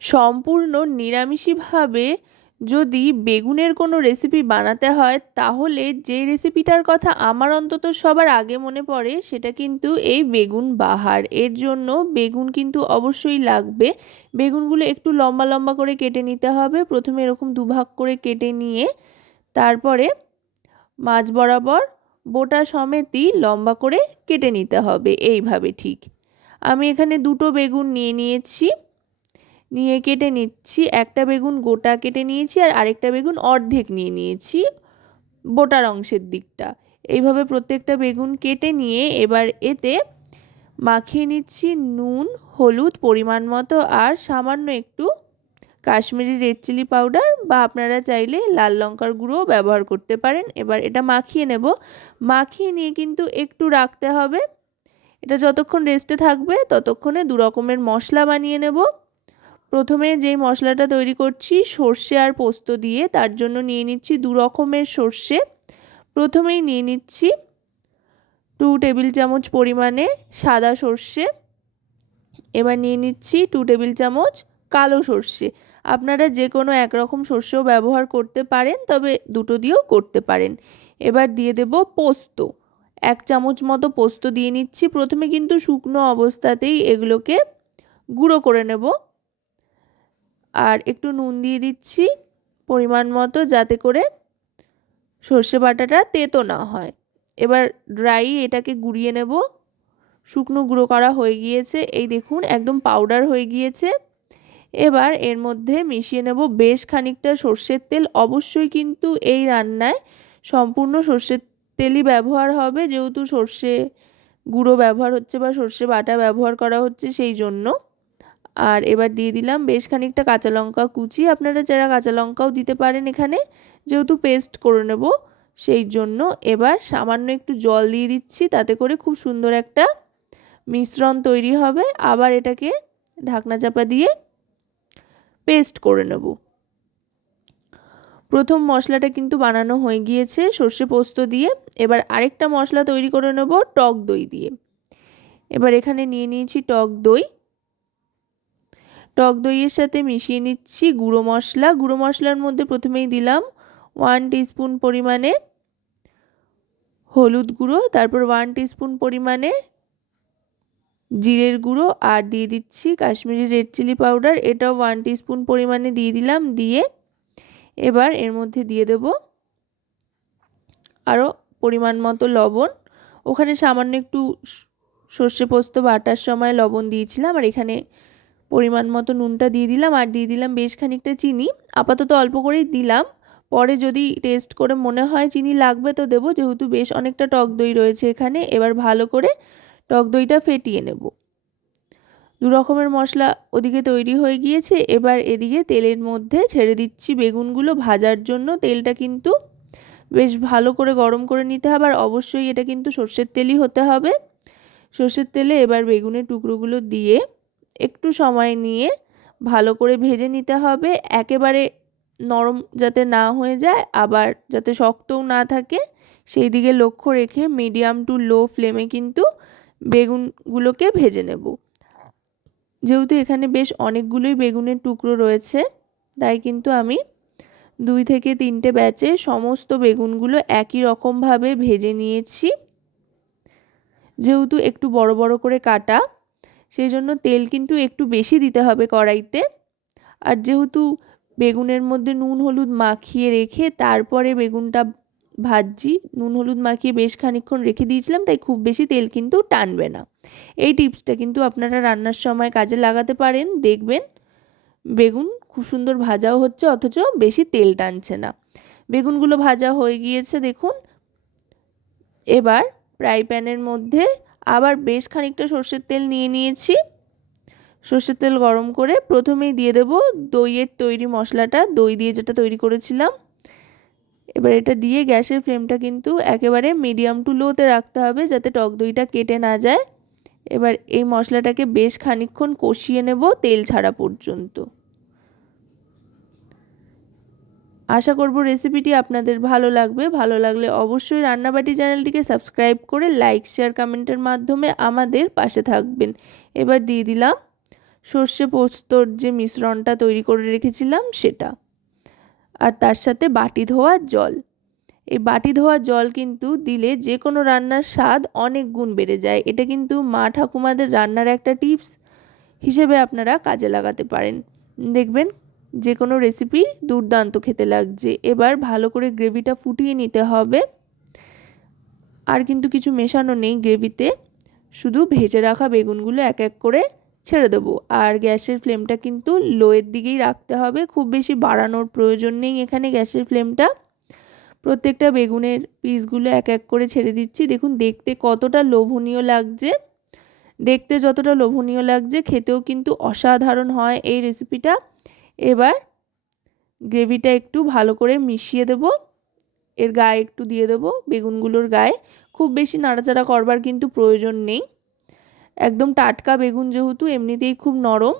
সম্পূর্ণ নিরামিষিভাবে যদি বেগুনের কোনো রেসিপি বানাতে হয়, তাহলে যে রেসিপিটার কথা আমার অন্তত সবার আগে মনে পড়ে, সেটা কিন্তু এই বেগুন বাহার। এর জন্য বেগুন কিন্তু অবশ্যই লাগবে। বেগুনগুলো একটু লম্বা লম্বা করে কেটে নিতে হবে। প্রথমে এরকম দুভাগ করে কেটে নিয়ে, তারপরে মাছ বরাবর, বোটা সমেতই লম্বা করে কেটে নিতে হবে। এইভাবে ঠিক। আমি এখানে দুটো বেগুন নিয়ে নিয়েছি। নিয়ে কেটে নিচ্ছি। একটা বেগুন গোটা কেটে নিয়েছি আর আরেকটা বেগুন অর্ধেক নিয়ে নিয়েছি বোটার অংশের দিকটা। এইভাবে প্রত্যেকটা বেগুন কেটে নিয়ে এবার এতে মাখিয়ে নিচ্ছি নুন, হলুদ পরিমাণ মতো আর সামান্য একটু কাশ্মীরি রেড চিলি পাউডার বা আপনারা চাইলে লাল লঙ্কার গুঁড়োও ব্যবহার করতে পারেন। এবার এটা মাখিয়ে নেব। মাখিয়ে নিয়ে কিন্তু একটু রাখতে হবে। এটা যতক্ষণ রেস্টে থাকবে ততক্ষণে দু রকমের মশলা বানিয়ে নেব। প্রথমে যেই মশলাটা তৈরি করছি, সর্ষে আর পোস্ত দিয়ে, তার জন্য নিয়ে নিচ্ছি দু রকমের সর্ষে। প্রথমেই নিয়ে নিচ্ছি টু টেবিল চামচ পরিমাণে সাদা সর্ষে। এবার নিয়ে নিচ্ছি টু টেবিল চামচ কালো সর্ষে। আপনারা যে কোনো একরকম শস্যও ব্যবহার করতে পারেন, তবে দুটো দিয়েও করতে পারেন। এবার দিয়ে দেব পোস্ত। এক চামচ মতো পোস্ত দিয়ে নিচ্ছি। প্রথমে কিন্তু শুকনো অবস্থাতেই এগুলোকে গুঁড়ো করে নেব। আর একটু নুন দিয়ে দিচ্ছি পরিমাণ মতো যাতে করে সর্ষে বাটাটা তেতো না হয়। এবার ড্রাই এটাকে গুঁড়িয়ে নেব। শুকনো গুঁড়ো করা হয়ে গিয়েছে। এই দেখুন, একদম পাউডার হয়ে গিয়েছে। এবার এর মধ্যে মিশিয়ে নেব বেশ খানিকটা সর্ষের তেল। অবশ্যই কিন্তু এই রান্নায় সম্পূর্ণ সর্ষের তেলই ব্যবহার হবে। যেহেতু সর্ষে গুঁড়ো ব্যবহার হচ্ছে বা সর্ষে বাটা ব্যবহার করা হচ্ছে সেই জন্য। আর এবার দিয়ে দিলাম বেশ খানিকটা কাঁচা লঙ্কা কুচি। আপনারা যারা কাঁচা লঙ্কাও দিতে পারেন এখানে, যেহেতু পেস্ট করে নেব সেই জন্য এবার সামান্য একটু জল দিয়ে দিচ্ছি, তাতে করে খুব সুন্দর একটা মিশ্রণ তৈরি হবে। আবার এটাকে ঢাকনা চাপা দিয়ে পেস্ট করে নেব। প্রথম মশলাটা কিন্তু বানানো হয়ে গিয়েছে সর্ষে পোস্ত দিয়ে। এবার আরেকটা মশলা তৈরি করে নেব টক দই দিয়ে। এবার এখানে নিয়ে নিয়েছি টক দই। টক দইয়ের সাথে মিশিয়ে নিচ্ছি গুঁড়ো মশলা। গুঁড়ো মশলার মধ্যে প্রথমেই দিলাম ওয়ান টিস্পুন পরিমাণে হলুদ গুঁড়ো, তারপর ওয়ান টিস্পুন পরিমাণে জিরের গুঁড়ো, আর দিয়ে দিচ্ছি কাশ্মীরি রেড চিলি পাউডার এটাও ওয়ান টিস্পুন পরিমাণে দিয়ে দিলাম, দিয়ে এবার এর মধ্যে দিয়ে দেব আরও পরিমাণ মতো লবণ। ওখানে সামান্য একটু সর্ষে পোস্ত বাটার সময় লবণ দিয়েছিলাম, আর এখানে পরিমাণ মতো নুনটা দিয়ে দিলাম আর দিয়ে দিলাম বেশ খানিকটা চিনি। আপাতত অল্প করেই দিলাম। পরে যদি টেস্ট করে মনে হয় চিনি লাগবে তো দেবো, যেহেতু বেশ অনেকটা টক দই রয়েছে এখানে, এবার ভালো করে টক দইটা ফেটিয়ে নেব। দু রকমের মশলা ওদিকে তৈরি হয়ে গিয়েছে, এবার এদিকে তেলের মধ্যে ছেড়ে দিচ্ছি বেগুনগুলো ভাজার জন্য। তেলটা কিন্তু বেশ ভালো করে গরম করে নিতে হবে আর অবশ্যই এটা কিন্তু সর্ষের তেলই হতে হবে। সর্ষের তেলে এবার বেগুনের টুকরোগুলো দিয়ে একটু সময় নিয়ে ভালো করে ভেজে নিতে হবে। একেবারে নরম যাতে না হয়ে যায়, আবার যাতে শক্তও না থাকে, সেই দিকে লক্ষ্য রেখে মিডিয়াম টু লো ফ্লেমে কিন্তু বেগুনগুলোকে ভেজে নেব। যেহেতু এখানে বেশ অনেকগুলোই বেগুনের টুকরো রয়েছে, তাই কিন্তু আমি দুই থেকে তিনটে ব্যাচে সমস্ত বেগুনগুলো একই রকমভাবে ভেজে নিয়েছি। যেহেতু একটু বড় বড় করে কাটা সেই জন্য তেল কিন্তু একটু বেশি দিতে হবে কড়াইতে। আর যেহেতু বেগুনের মধ্যে নুন, হলুদ মাখিয়ে রেখে তারপরে বেগুনটা ভাজছি, নুন, হলুদ মাখিয়ে বেশ খানিক্ষণ রেখে দিয়েছিলাম, তাই খুব বেশি তেল কিন্তু টানবে না। এই টিপসটা কিন্তু আপনারা রান্নার সময় কাজে লাগাতে পারেন, দেখবেন বেগুন খুব সুন্দর ভাজাও হচ্ছে, অথচ বেশি তেল টানছে না। বেগুনগুলো ভাজা হয়ে গিয়েছে, দেখুন। এবার ফ্রাই প্যানের মধ্যে আবার বেশ খানিকটা সর্ষের তেল নিয়ে নিয়েছি। সর্ষের তেল গরম করে প্রথমেই দিয়ে দেব দইয়ের তৈরি মশলাটা, দই দিয়ে যেটা তৈরি করেছিলাম। এবার এটা দিয়ে গ্যাসের ফ্লেমটা কিন্তু একেবারে মিডিয়াম টু লোতে রাখতে হবে যাতে টক দইটা কেটে না যায়। এবার এই মশলাটাকে বেশ খানিক্ষণ কষিয়ে নেব তেল ছাড়া পর্যন্ত। আশা করব রেসিপিটি আপনাদের ভালো লাগবে। ভালো লাগলে অবশ্যই রান্নাবাটি চ্যানেলটিকে সাবস্ক্রাইব করে লাইক শেয়ার কমেন্টের মাধ্যমে আমাদের পাশে থাকবেন। এবার দিয়ে দিলাম সর্ষে পোস্তর যে মিশ্রণটা তৈরি করে রেখেছিলাম সেটা। আর তার সাথে বাটি ধোয়ার জল। এই বাটি ধোয়ার জল কিন্তু দিলে যে কোনো রান্নার স্বাদ অনেক গুণ বেড়ে যায়। এটা কিন্তু মা ঠাকুমাদের রান্নার একটা টিপস হিসেবে আপনারা কাজে লাগাতে পারেন। দেখবেন যে কোনো রেসিপি দুর্দান্ত খেতে লাগছে। এবার ভালো করে গ্রেভিটা ফুটিয়ে নিতে হবে। আর কিন্তু কিছু মেশানো নেই গ্রেভিতে। শুধু ভেজে রাখা বেগুনগুলো এক এক করে ছেড়ে দেবো। আর গ্যাসের ফ্লেমটা কিন্তু লোয়ের দিকেই রাখতে হবে। খুব বেশি বাড়ানোর প্রয়োজন নেই এখানে গ্যাসের ফ্লেমটা। প্রত্যেকটা বেগুনের পিসগুলো এক এক করে ছেড়ে দিচ্ছি। দেখুন, দেখতে কতটা লোভনীয় লাগছে। দেখতে যতটা লোভনীয় লাগছে, খেতেও কিন্তু অসাধারণ হয় এই রেসিপিটা এবার গ্রেভিটা একটু ভালো করে মিশিয়ে দেব। এর গায়ে একটু দিয়ে দেবো। বেগুনগুলোর গায়ে খুব বেশি নাড়াচাড়া করবার কিন্তু প্রয়োজন নেই। একদম টাটকা বেগুন যেহেতু এমনিতেই খুব নরম।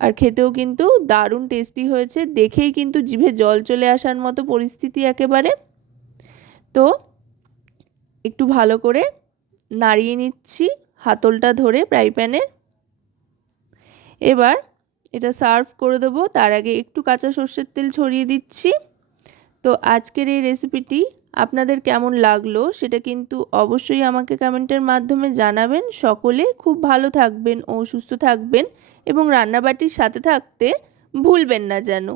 আর খেতেও কিন্তু দারুণ টেস্টি হয়েছে। দেখেই কিন্তু জিভে জল চলে আসার মতো পরিস্থিতি একেবারে। তো একটু ভালো করে নাড়িয়ে নিচ্ছি হাতলটা ধরে ফ্রাই প্যানের এবার এটা সার্ভ করে দেবো। তার আগে একটু কাঁচা সর্ষের তেল ছড়িয়ে দিচ্ছি। তো আজকের এই রেসিপিটি আপনাদের কেমন লাগল সেটা কিন্তু অবশ্যই আমাকে কমেন্টের মাধ্যমে জানাবেন। সকলে খুব ভালো থাকবেন ও সুস্থ থাকবেন এবং রান্নাবাটির সাথে থাকতে ভুলবেন না যেন।